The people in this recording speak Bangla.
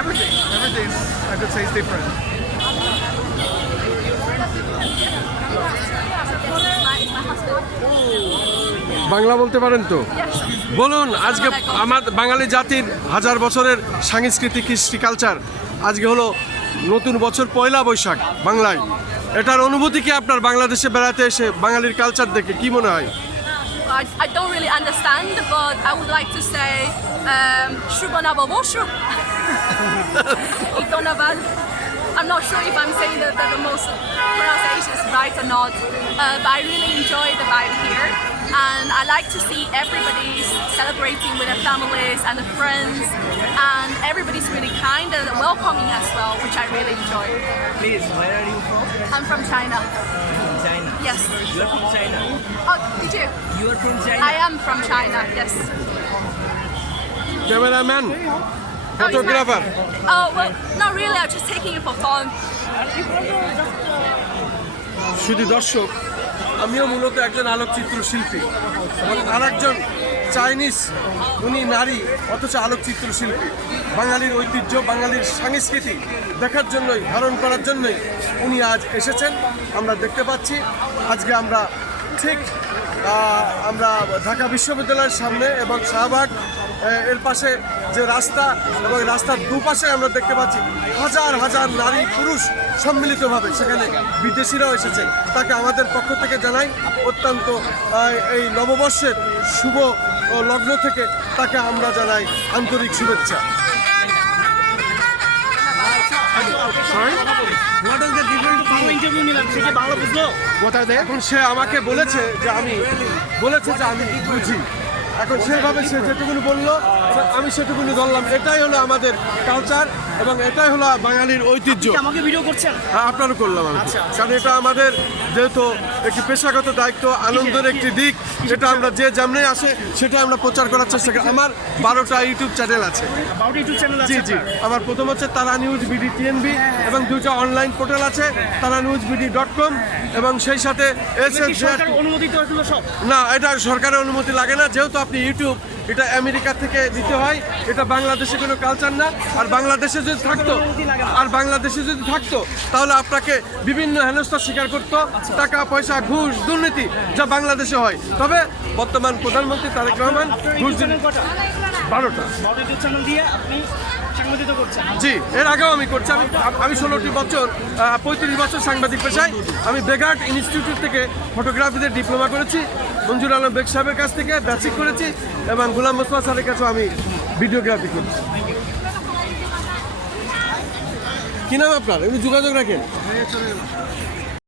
Everything I could say is different. Bangla বলতে পারেন তো? বলুন, আজকে আমার বাঙালি জাতির হাজার বছরের সাংস্কৃতিক কৃষ্টি কালচার, আজকে হলো নতুন বছর পয়লা বৈশাখ বাংলায়। এটার অনুভূতি কি আপনার বাংলাদেশে বেড়াতে এসে বাঙালির কালচার দেখে কি মনে হয়? I don't really understand, but I would like to say Shubha Navaboshu. Itonaval. I'm not sure if I'm saying the most pronunciation is right or not, but I really enjoy the vibe here. And I like to see everybody celebrating with their families and their friends, and everybody's really kind and welcoming as well, which I really enjoy. Please, where are you from? I'm from China. From China. Yes. You are from China. Oh, did you? You are from China. I am from China, yes. Cameraman, Oh, it's my- photographer. Oh, well, not really. I'm just taking it for fun. শুধু দর্শক, আমিও মূলত একজন আলোকচিত্র শিল্পী এবং আরেকজন চাইনিজ, উনি নারী অথচ আলোকচিত্র শিল্পী। বাঙালির ঐতিহ্য, বাঙালির সংস্কৃতি দেখার জন্যই, ধারণ করার জন্যই উনি আজ এসেছেন। আমরা দেখতে পাচ্ছি আজকে আমরা ঠিক আমরা ঢাকা বিশ্ববিদ্যালয়ের সামনে এবং শাহবাগ এর পাশে যে রাস্তা এবং রাস্তার দুপাশে আমরা দেখতে পাচ্ছি হাজার হাজার নারী পুরুষ সম্মিলিতভাবে, সেখানে বিদেশিরাও এসেছেন। তাকে আমাদের পক্ষ থেকে জানাই অত্যন্ত এই নববর্ষের শুভ লগ্ন থেকে তাকে আমরা জানাই আন্তরিক শুভেচ্ছা। এখন সে আমাকে বলেছে যে আমি বুঝি, এখন সেভাবে সে যেটুকুনি বললো আমি সেটুকুনি ধরলাম। এটাই হলো আমাদের কালচার এবং এটাই হলো বাঙালির ঐতিহ্য। আমাকে ভিডিও করছেন? হ্যাঁ, আপনারও করলাম আমি, কারণ এটা আমাদের যেহেতু একটি পেশাগত দায়িত্ব, আনন্দের একটি দিক, যেটা আমরা যে যেমনি আসে সেটা আমরা প্রচার করার চেষ্টা করি। আমার 12টা ইউটিউব চ্যানেল আছে। জি জি, আমার প্রথম হচ্ছে তারা নিউজ বিডি টিএনবি এবং 2টা অনলাইন পোর্টাল আছে, তারা নিউজ বিডি.com এবং সেই সাথে না, এটা সরকারের অনুমতি লাগে না, যেহেতু আপনি ইউটিউব এটা আমেরিকা থেকে দিতে হয়, এটা বাংলাদেশে কোনো কালচার না। আর বাংলাদেশে যদি থাকতো তাহলে আপনাকে বিভিন্ন হেনস্থার শিকার করতো, টাকা পয়সা, ঘুষ, দুর্নীতি যা বাংলাদেশে হয়। তবে বর্তমান প্রধানমন্ত্রী তারেক রহমান ঘুষ দিন 12টা। জি, এর আগেও আমি করছি। আমি 16টি বছর 35 বছর সাংবাদিক পেশায়। আমি বেগার্ট ইনস্টিটিউট থেকে ফটোগ্রাফিতে ডিপ্লোমা করেছি, মঞ্জুর আলম বেগ সাহেবের কাছ থেকে বেসিক করেছি এবং গোলাম মোস্তফা স্যারের কাছেও আমি ভিডিওগ্রাফি করছি। কি নাম আপনার? এমনি যোগাযোগ রাখেন।